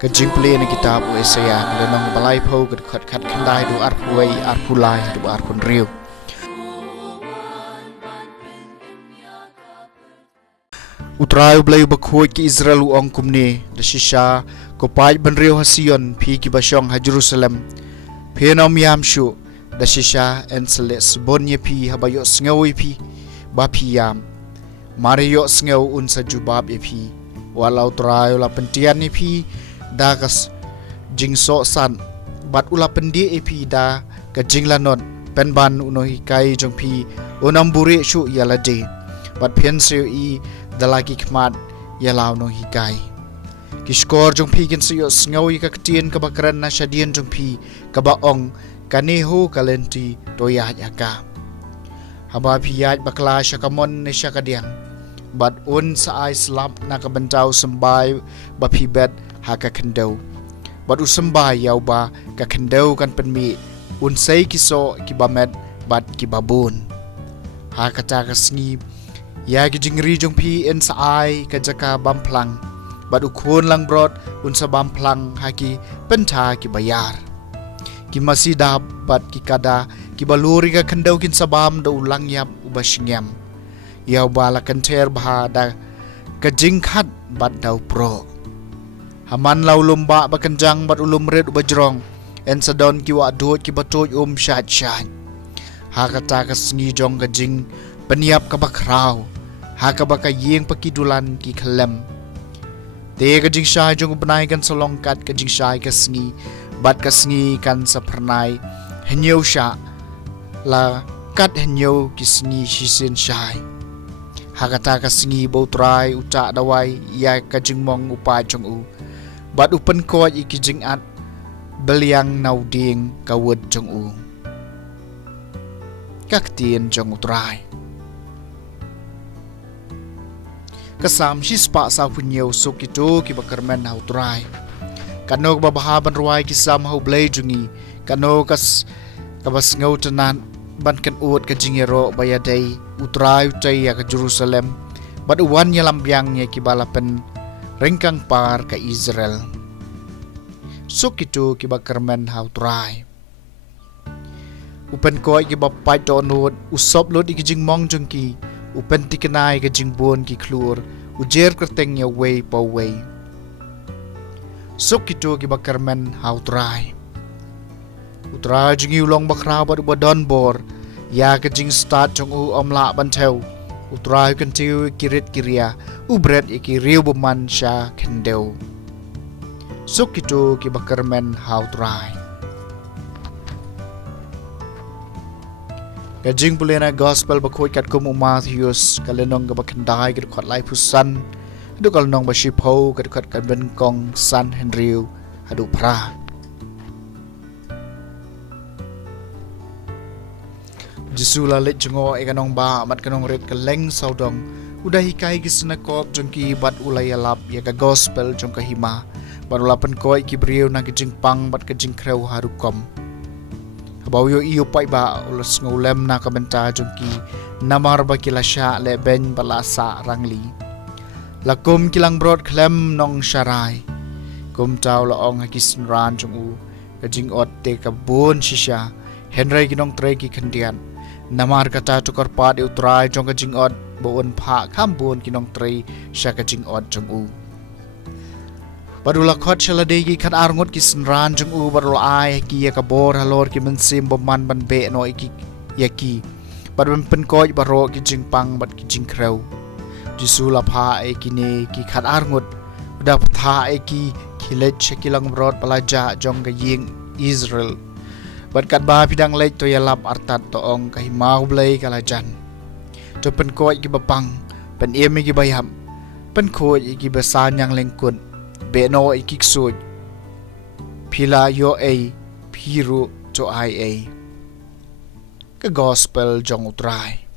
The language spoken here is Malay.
Ka Jingpule na kitab o Isaiah lanong balay po kat kanday do arpuay arpulay do arpun riu. Utrayo blayo bakhoy ki Israel uong kumni da shisha ko pay ban riu hasion pi ki basyong ha Jerusalem phenom yamshu da shisha enseles bonye pi habayo sngawi pi ba pi yam mariyo sngaw unsa jubab e pi walau utrayo la pentian ni pi dagas jingso san bat ula pendi epi da ka jinglanon penban unohi kai jongpi onamburi shu yalaje bat phienseu I dalagi khmat yalau no hi kai kiskor jongpi kin siyo sngawi ka ktien ka bakran na shadien jongpi ka baong kaneho kalenti toya yaka haba phiyaj bakla shakamon ne shakadiang bat un sa ai slap na ka bantau sambai ba phibet haka kendau bat usambay yaw ba ka kendau kan penmi unsay kiso kibamet bat kibabun haka ta ka Sngi ya ki jingri jong pi en sa ai ka jaka bamplang bat ukun lang brot unsa bamplang haki pentha ki bayar ki masida bat ki kada ki baluri ka kendau kin sabam do ulang yap ubashingyam yaw ba la kan ter bha da ka jingkhat bat dau pro Haman lau lomba bakanjang bat ulum red bajrong en sadon ki wa dot ki batoy shat shat ha kata ka Sngi jong ka jing peniap ka bakraw ha ka baka yeng pakidulan ki khalem te ka jing shai jong banai kan solong kat ka jing shai ka Sngi bat ka Sngi kan sa pranai henyo sha la kat henyo ki Sngi shisin shai ha kata ka Sngi bautrai uta dawai ya ka jing mong upa jong u bat upen ko iki jing at beliang nauding kawud jong u kaktien jong utrai kasam shispa sa punyo sukito ki bakarmen na utrai kanog babahaban ruai ki sam hau blay jungi kanog kas kabas ngau tanan ban kan ut ka jingero bayaday utrai utay ka Jerusalem bat uwan nya lambyang nya ki balapen Rengkang par ka Israel Sukito ki bakarmen hautrai Upen ko ki bapai donod usop lod ki jingmong jongki upen tikenai ka jingbon ki klur ujer kerteng ya way pa way Sukito ki bakarmen hautrai Utrai jingi ulong bakraw bat ubadon bor ya ka jing start jong u omla bantew Utrai kan tiu kirit kiria ubret iki riu buman sya kendeu Sukito ki bakarmen hautrai Ka Jingpule na gospel bakhoy kat kum Matthews kalenong ka bakandai kat khot lai pusan adu kalnong ba shipho kat khot kan Nyngkong san Henriu adu pra Jisula let jongo ekanong ba mat kanong red kaleng saudong udah hikai gisnakop jongki bat ulay alap ya ka gospel jong ka hima bat ulapan koi ki briu na ki jingpang bat ka jingkreu harukom habaw yo iyo pai ba ulas ngulem na ka benta jongki namar ba kilasya le ben balasa rangli lakum kilang brod klem nong sharai kum taw laong hakis ran jong u ka jingot te ka bon shisha henry kinong tre ki khandian Namar kata tukar pad utrai jong ka jingot boon pha khambon kinong trei sha ka jingot jong u Badula khot chalade ki khat arngot ki snran jong u badul ai ki ya ka bor halor ki mensim boman ban be no ki yaki badun pen koi baro ki jingpang bat ki jingkreu jisula pha e ki ne ki khat arngot da pha e ki khilet chekilang rod palaja jong ka ying Israel Bat kat ba pidang lek to yalap artat to ong kahimau blay kalajan. To pen ko ki bapang, pen emi ki bayam, pen ko ki basan yang lengkun, beno ikiksud. Pila yo ay, piru to ai ay. ka gospel jong utrai